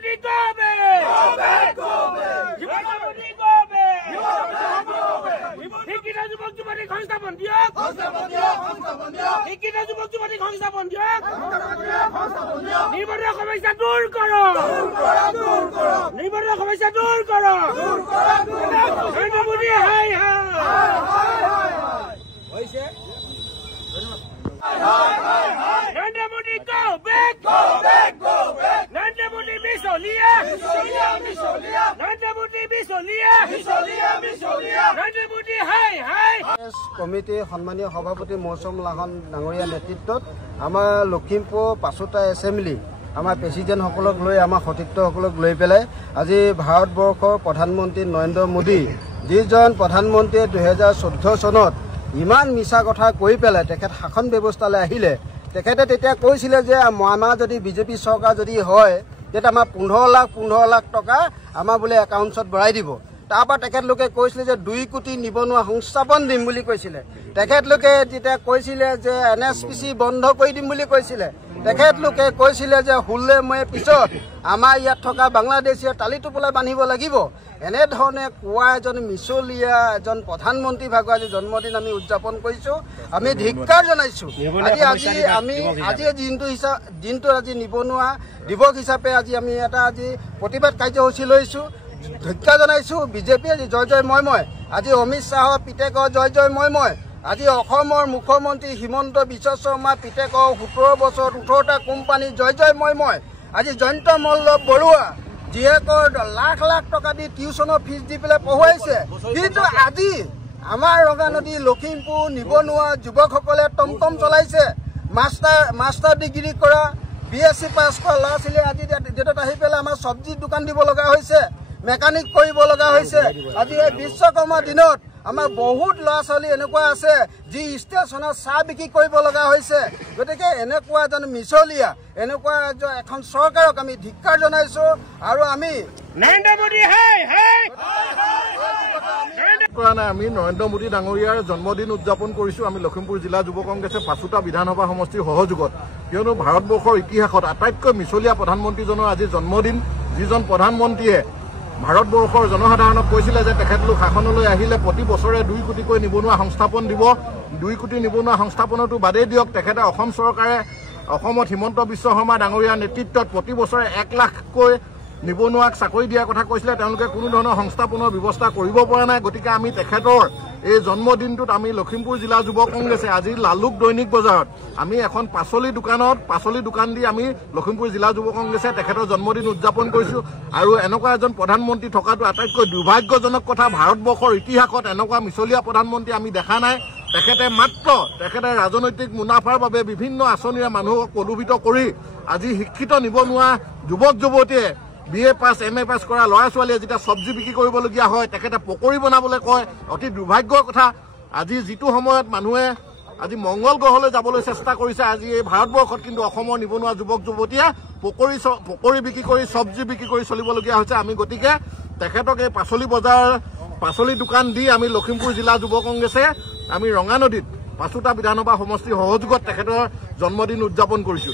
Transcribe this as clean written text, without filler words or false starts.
Modi go back! Go back! Go back! Narendra Modi go back! Go back! Go back! Hikita Jubok Jubati Khongstapon diok! Khongstapon diok! Khongstapon diok! Hikita Jubok Jubati Khongstapon diok! Khongstapon diok! Khongstapon diok! Niboria সমস্যা দূর করো! দূর করো! দূর করো! নিবন্ধিত সমস্যা দূর করো! দূর করো! দূর করো! নরেন্দ্র মোদি হাই হাই! হাই হাই হাই! হইছে? Narendra Modi go back! Go back! Go back! Narendra Modi misolia! Misolia! Misolia! Narendra Modi misolia! Misolia! Misolia! Narendra Modi hi hi! Committee সম্মানীয় সভাপতি মৌচম লাহন ডাঙৰীয়া নেতৃত্বত আমাৰ লখিমপুৰ পাছুটা এছেম্বলি আমাৰ প্ৰেসিডেন্টসকলক লৈ আমাৰ সতীৰ্থসকলক লৈ পেলাই আজি ভাৰতবৰ্ষৰ প্ৰধানমন্ত্ৰী নৰেন্দ্ৰ মোদী যিজন প্ৰধানমন্ত্ৰীয়ে 2014 চনত ইমান মিছা কথা কৈ পেলাই তেখেত শাসন ব্যৱস্থালৈ আহিলে তেখেতে তেতিয়া কৈছিলে যে আমাৰ যদি বিজেপি চৰকাৰ যদি হয় তেতিয়া আমাৰ 15 লাখ টকা আমাৰ বোলে একাউণ্টত ভৰাই দিব তাৰপৰা তেখেতলোকে কৈছিলে যে 2 কোটি নিবনুৱা সংস্থাপন দিম বুলি কৈছিলে তেখেতলোকে যেতিয়া কৈছিলে যে এনএছপিচি বন্ধ কৰি দিম বুলি কৈছিলে তেখেতলোকে কৈছিলে যে 16 মে পিছত আমাৰ ইয়াত থকা বাংলাদেশীয় তালিটোপলা বান্ধিব লাগিব এনে ধৰণে কোৱা এজন মিছলিয়া এজন প্ৰধানমন্ত্ৰী ভাগৰ আজি জন্মদিন আমি উদযাপন কৰিছো আমি ধিক্কাৰ জনাইছো আজি দিনটো আজি নিবনুৱা দিৱস হিচাপে আজি আমি এটা আজি প্ৰতিবাদ কাৰ্যসূচী লৈছো ধিক্কাৰ জনাইছো বিজেপি জয় জয় মই আজি অমিত শাহৰ পিতেকৰ জয় জয় মই আজি অসমৰ মুখ্যমন্ত্ৰী হিমন্ত বিশ্ব শৰ্মা পিতেকৰ 17 বছৰ 18টা কোম্পানী জয় জয় মই আজি জয়ন্ত মল্ল বৰুৱা জিয়েকৰ লাখ লাখ টকা দি টিউচনৰ ফিজ দি পেলাই পঢ়ুৱাইছে কিন্তু আজি আমাৰ ৰঙানদী লখিমপুৰ নিবনুৱা যুৱকসকলে টমটম চলাইছে মাষ্টাৰ ডিগ্ৰী কৰা বিএসসি পাছ কৰা ল'ৰা ছোৱালী আজি ডেটত আহি পেলাই আমাৰ চব্জি দোকান দিব লগা হৈছে মেকানিক কৰিব লগা হৈছে আজি এই বিশ্বকৰ্মা দিনত আমাৰ বহুত ল'ৰা ছোৱালী এনেকুৱা আছে যি ষ্টেচনত চাহ বিক্ৰী কৰিব লগা হৈছে গতিকে এনেকুৱা এজন মিছলিয়া এনেকুৱা এখন চৰকাৰক আমি ধিক্কাৰ জনাইছো আৰু আমি Narendra Modi হাই হাই! আমি নৰেন্দ্ৰ মোদী ডাঙৰীয়াৰ জন্মদিন উদযাপন কৰিছো আমি লখিমপুৰ জিলা যুৱ কংগ্ৰেছে পাছুটা বিধানসভা সমষ্টিৰ সহযোগত কিয়নো ভাৰতবৰ্ষৰ ইতিহাসত আটাইতকৈ মিছলীয়া প্ৰধানমন্ত্ৰীজনৰ আজি জন্মদিন যিজন প্ৰধানমন্ত্ৰীয়ে ভাৰতবৰ্ষৰ জনসাধাৰণক কৈছিলে যে তেখেতলোক শাসনলৈ আহিলে প্ৰতি বছৰে 2 কোটিকৈ নিবনুৱা সংস্থাপন দিব 2 কোটি নিবনুৱা সংস্থাপনটো বাদেই দিয়ক তেখেতে অসম চৰকাৰে অসমত হিমন্ত বিশ্ব শৰ্মা ডাঙৰীয়াৰ নেতৃত্বত প্ৰতি বছৰে 1 লাখকৈ নিবনুৱাক চাকৰি দিয়াৰ কথা কৈছিলে তেওঁলোকে কোনো ধৰণৰ সংস্থাপনৰ ব্যৱস্থা কৰিব পৰা নাই গতিকে আমি তেখেতৰ এই জন্মদিনটোত আমি লখিমপুৰ জিলা যুৱ কংগ্ৰেছে আজি লালুক দৈনিক বজাৰত আমি এখন পাচলি দোকান দি আমি লখিমপুৰ জিলা যুৱ কংগ্ৰেছে তেখেতৰ জন্মদিন উদযাপন কৰিছো আৰু এনেকুৱা এজন প্ৰধানমন্ত্ৰী থকাটো আটাইতকৈ দুৰ্ভাগ্যজনক কথা ভাৰতবৰ্ষৰ ইতিহাসত এনেকুৱা মিছলীয়া প্ৰধানমন্ত্ৰী আমি দেখা নাই তেখেতে ৰাজনৈতিক মুনাফাৰ বাবে বিভিন্ন আঁচনিৰে মানুহক প্ৰলোভিত কৰি আজি শিক্ষিত নিবনুৱা যুৱক যুৱতীয়ে BA পাছ MA পাছ কৰা ল'ৰা ছোৱালীয়ে যেতিয়া চব্জি বিক্ৰী কৰিবলগীয়া হয় তেখেতে পকৰি বনাবলৈ কয় অতি দুৰ্ভাগ্যৰ কথা আজি যিটো সময়ত মানুহে আজি মংগল গ্ৰহলৈ যাবলৈ চেষ্টা কৰিছে আজি এই ভাৰতবৰ্ষত কিন্তু অসমৰ নিবনুৱা যুৱক যুৱতীয়ে পকৰি বিক্ৰী কৰি চব্জি বিক্ৰী কৰি চলিবলগীয়া হৈছে আমি গতিকে তেখেতক এই পাচলি দোকান দি আমি লখিমপুৰ জিলা যুৱ কংগ্ৰেছে আমি ৰঙানদীত পাছুটা বিধানসভা সমষ্টিৰ সহযোগত তেখেতৰ জন্মদিন উদযাপন কৰিছো